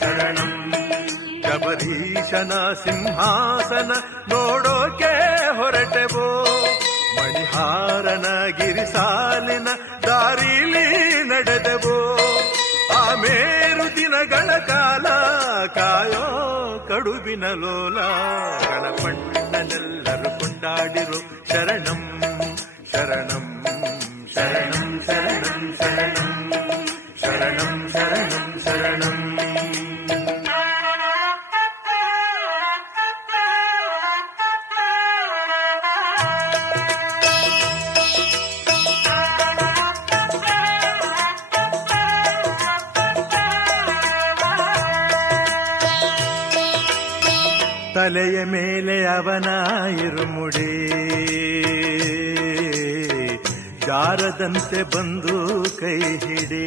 ಶರಣಂ. ಶಬರೀಶನ ಸಿಂಹಾಸನ ನೋಡೋಕೆ ಹೊರಟೆವೋ, ಮಣಿಹಾರನ ಗಿರಿಸಾಲಿನ ದಾರಿಲಿ ನಡೆದೆವೋ. ಆ ಮೇರು ದಿನಗಳ ಕಾಲ ಕಾಯೋ ಕಡುಬಿನ ಲೋಲ, ಗಣಪಣ್ಣನೆಲ್ಲರೂ ಕೊಂಡಾಡಿರು ಶರಣಂ ಶರಣಂ ಶರಣಂ ಶರಣಂ ಶರಣಂ ಶರಣಂ ಶರಣಂ ಶರಣಂ. ತಲೆಯ ಮೇಲೆ ಅವನ ಇರುಮುಡಿ, ಜಾರದಂತೆ ಬಂದು ಕೈ ಹಿಡಿ.